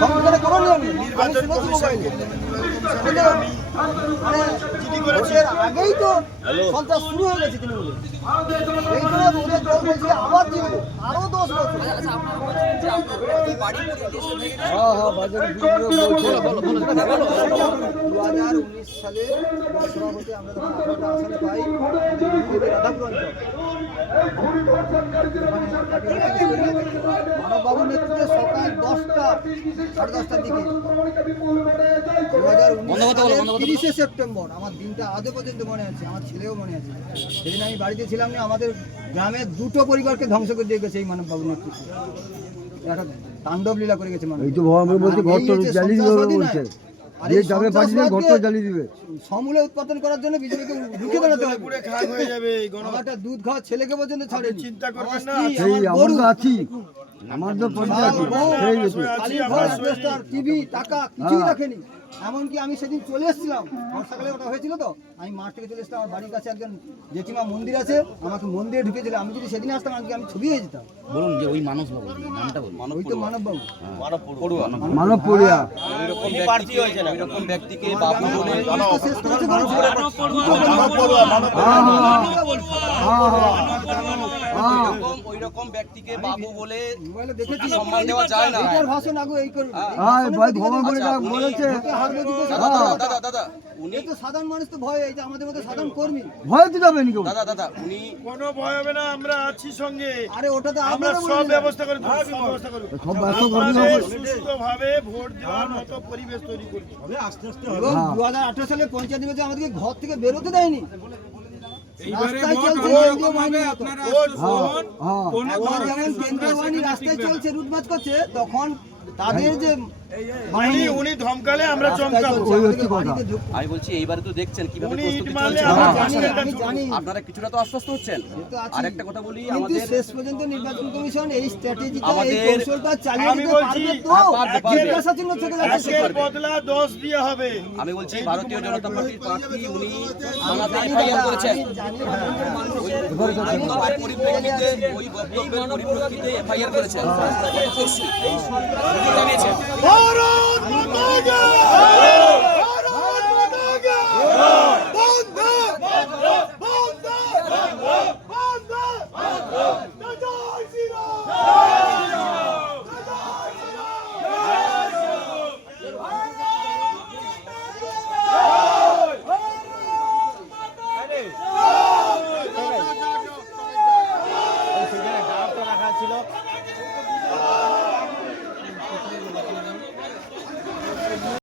সংবিধানে কোনো নিয়ম নেই। আমি শুনেছি মোবাইলে। এর আগেই তো সন্ত্রাস শুরু হয়ে গেছে তৃণমূলে। এই জন্য ওদের দল বলছে আবার জিতবো, আরো 10 বছর। হ্যাঁ হ্যাঁ, বাজারে 2019 সালে লোকসভা ভোটে আমরা যখন 18টা আসন পাই, রাধাপুর অঞ্চল মানববাবুর নেতৃত্বে সকাল 10টা সাড়ে 10টার দিকে 30 সেপ্টেম্বর, আমার দিনটা আজও পর্যন্ত মনে আছে, আমার ছেলেও মনে আছে। সেদিন আমি বাড়িতে ছিলাম না, আমাদের গ্রামের 2টো পরিবারকে ধ্বংস করে দিয়ে গেছে এই মানববাবুর নেতৃত্বে। একটা তাণ্ডব লীলা করে গেছে মানুষ। সমূলে উৎপাদন করার জন্য বিজেপিকে রুখে দাঁড়াতে হবে। একটা দুধ খাওয়া ছেলেকে পর্যন্ত ছাড়ে চিন্তা করবেন না। টিভি টাকা কিছুই রাখেনি। এমনকি আমি সেদিন চলে এসেছিলাম, বর্ষাকালে ওটা হয়েছিল তো, আমি মাঠ থেকে চলে এসেছিলাম। আমার বাড়ির কাছে একজন জেঠিমা মন্দির আছে, আমাকে মন্দিরে ঢুকেছিল। আমি যদি সেদিন আসতাম আজকে আমি ছবি হয়ে যেতাম। বলুন যে ওই মানুষ বাবু নামটা বলুন। ওই তো মানববাবু, মানব পড়ুয়া এরকম ব্যক্তিকে বাবু বলে ওইরকম ব্যক্তিকে বাবু বলে সম্মান দেওয়া যায় না। ভাষণ আগু এই করবে। দাদা উনি তো সাধারণ মানুষ তো ভয়, এই যে আমাদের মধ্যে সাধারণ কর্মী ভয় দিতে হবে নাকি? দাদা উনি কোনো ভয় হবে না, আমরা আছি সঙ্গে। আরে ওটা তো আমরা আপনারা সব বলে ব্যবস্থা করে সুস্থভাবে ভোট দেওয়ার মতো পরিবেশ তৈরি করছি। এবং 2018 সালে পঞ্চায়েত নির্বাচনে আমাদেরকে ঘর থেকে বেরোতে দেয়নি। রাস্তায় চলছে কেন্দ্রীয় বাহিনী, এখন যেমন কেন্দ্রীয় বাহিনী রাস্তায় চলছে, রুটমাচ করছে, তখন তাদের যে উনি ধমকালে আমরা চমকাবো। আমি বলছি এইবারে তো দেখছেন কিভাবে উনি প্রস্তুতি ইট মারলে চলছে। আমরা আমি জানি, আপনারা কিছুটা তো আশ্বস্ত হচ্ছেন। আর একটা কথা বলি, কিন্তু আমাদের শেষ পর্যন্ত নির্বাচন কমিশন এই স্ট্র্যাটেজিটা, এই আমাদের- কৌশলটা চালিয়ে আমি যেতে বলছি, পারবে তো। জিজ্ঞাসা চিহ্ন থেকে যাচ্ছে। একের বদলা 10 দিয়ে হবে। আমি বলছি ভারতীয় জনতা পার্টির প্রার্থী উনি থানাতে জানি এফআইআর দাদা, করেছেন। আমি জানি। তার পরিপ্রেক্ষিতে ওই বক্তব্যের পরিপ্রেক্ষিতে এফআইআর করেছেন। জানিয়েছেন ভারত মাতা কি জয়!